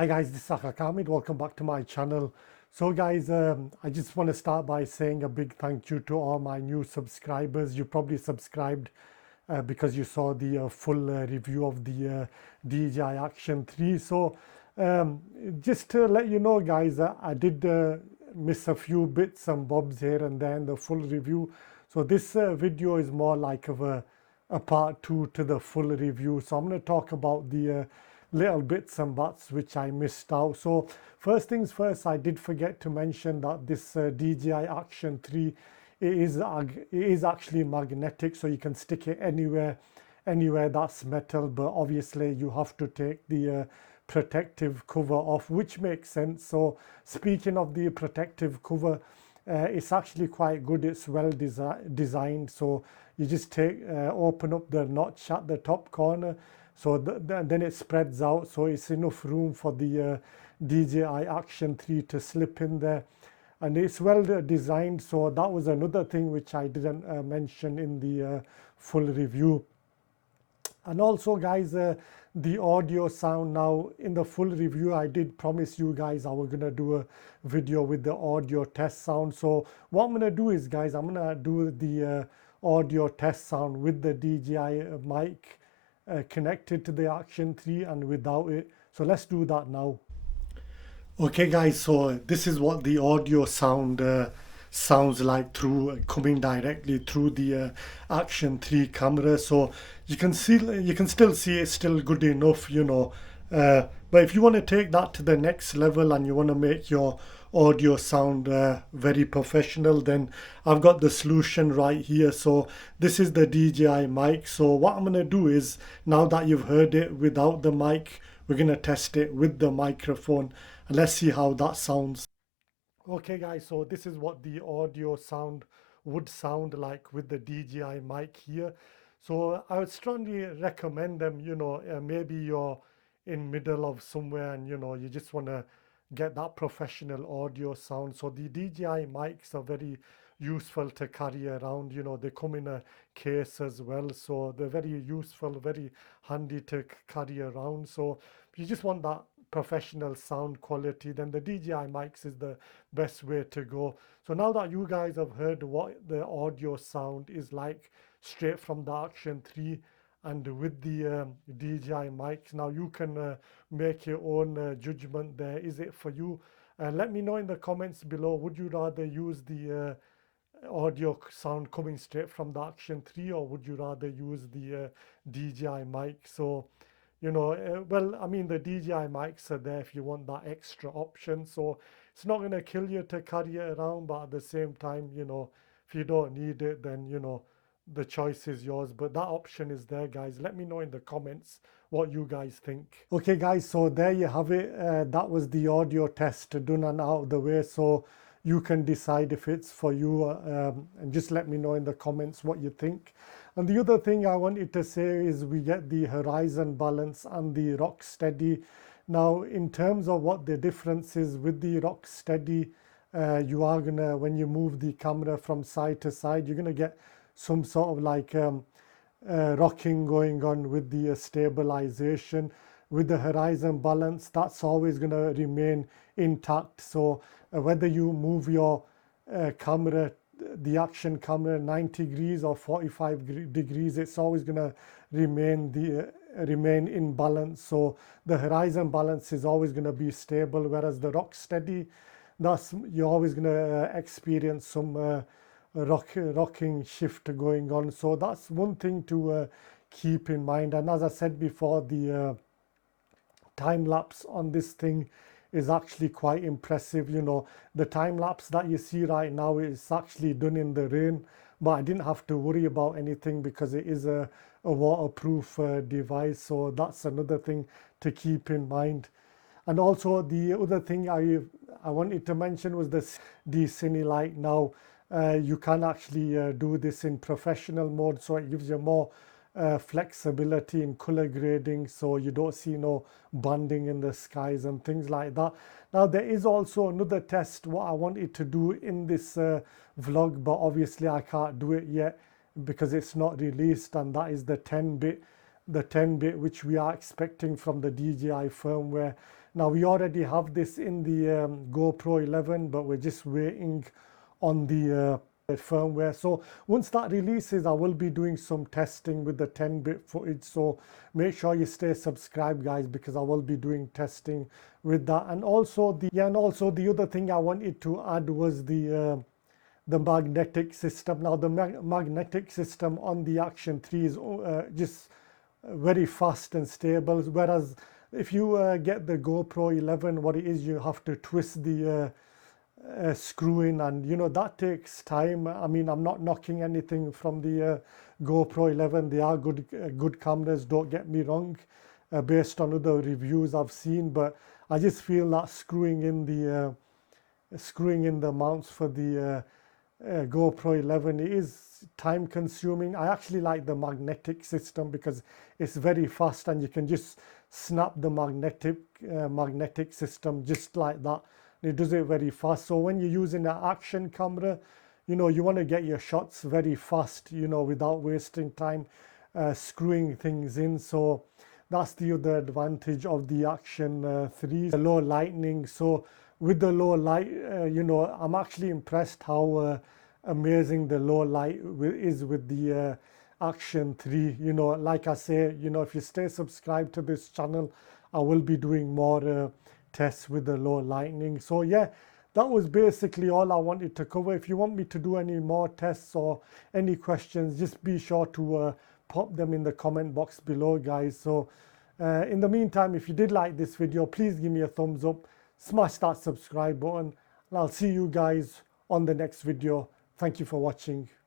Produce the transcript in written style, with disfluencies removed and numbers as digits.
Hi guys, this is Hamid. Welcome back to my channel. So guys, I just want to start by saying a big thank you to all my new subscribers. You probably subscribed because you saw the full review of the DJI Action 3. So just to let you know guys, I did miss a few bits and bobs here and there in the full review. So this video is more like of a part 2 to the full review. So I'm going to talk about the little bits and bats which I missed out. So first things first, I did forget to mention that this DJI Action 3 it is actually magnetic, so you can stick it anywhere that's metal, but obviously you have to take the protective cover off, which makes sense. So speaking of the protective cover, it's actually quite good. It's well designed. So you just open up the notch at the top corner, so then it spreads out, so it's enough room for the DJI Action 3 to slip in there, and it's well designed. So that was another thing which I didn't mention in the full review. And also guys, the audio sound. Now in the full review I did promise you guys I was gonna do a video with the audio test sound. So what I'm gonna do is guys, I'm gonna do the audio test sound with the DJI mic connected to the Action 3 and without it. So let's do that now. Okay guys, so this is what the audio sound sounds like through coming directly through the Action 3 camera. So you can still see it's still good enough, you know, but if you want to take that to the next level and you want to make your audio sound very professional, then I've got the solution right here. So this is the DJI mic. So what I'm going to do is, now that you've heard it without the mic, we're going to test it with the microphone and let's see how that sounds. Okay guys, so this is what the audio sound would sound like with the DJI mic here. So I would strongly recommend them, you know, maybe you're in middle of somewhere and you know you just want to get that professional audio sound. So the DJI mics are very useful to carry around, you know, they come in a case as well, so they're very useful, very handy to carry around. So if you just want that professional sound quality, then the DJI mics is the best way to go. So now that you guys have heard what the audio sound is like straight from the Action 3 and with the DJI mics, now you can make your own judgment there. Is it for you? Let me know in the comments below, would you rather use the audio sound coming straight from the Action 3 or would you rather use the DJI mic? So you know, well, I mean the DJI mics are there if you want that extra option, so it's not going to kill you to carry it around, but at the same time, you know, if you don't need it, then you know the choice is yours, but that option is there guys. Let me know in the comments what you guys think. Okay guys, so there you have it. That was the audio test done and out of the way, so you can decide if it's for you, and just let me know in the comments what you think. And the other thing I wanted to say is we get the horizon balance and the rock steady. Now in terms of what the difference is with the rock steady, you are gonna, when you move the camera from side to side, you're gonna get some sort of like rocking going on with the stabilization. With the horizon balance, that's always going to remain intact. So whether you move your camera, the action camera 90 degrees or 45 degrees, it's always going to remain in balance. So the horizon balance is always going to be stable, whereas the rock steady, that's, you're always going to experience some rocking shift going on. So that's one thing to keep in mind. And as I said before, the time lapse on this thing is actually quite impressive. You know, the time lapse that you see right now is actually done in the rain, but I didn't have to worry about anything because it is a waterproof device. So that's another thing to keep in mind. And also the other thing I wanted to mention was the Cine light. Now you can actually do this in professional mode, so it gives you more flexibility in color grading, so you don't see no banding in the skies and things like that. Now there is also another test what I wanted to do in this vlog, but obviously I can't do it yet because it's not released, and that is the 10-bit which we are expecting from the DJI firmware. Now we already have this in the GoPro 11, but we're just waiting on the firmware. So once that releases, I will be doing some testing with the 10-bit footage, so make sure you stay subscribed, guys, because I will be doing testing with that. And also the other thing I wanted to add was the magnetic system. Now the magnetic system on the Action 3 is just very fast and stable, whereas if you get the GoPro 11, what it is, you have to twist the screw in, and you know that takes time. I mean, I'm not knocking anything from the GoPro 11. They are good cameras, don't get me wrong, based on other reviews I've seen, but I just feel that screwing in the mounts for the GoPro 11 is time consuming. I actually like the magnetic system because it's very fast, and you can just snap the magnetic system just like that. It does it very fast. So when you're using an action camera, you know, you want to get your shots very fast, you know, without wasting time screwing things in. So that's the other advantage of the Action 3, the low lighting. So with the low light, you know, I'm actually impressed how amazing the low light is with the Action 3. You know, like I say, you know, if you stay subscribed to this channel, I will be doing more tests with the low lighting. So yeah, that was basically all I wanted to cover. If you want me to do any more tests or any questions, just be sure to pop them in the comment box below, guys. So in the meantime, if you did like this video, please give me a thumbs up, smash that subscribe button, and I'll see you guys on the next video. Thank you for watching.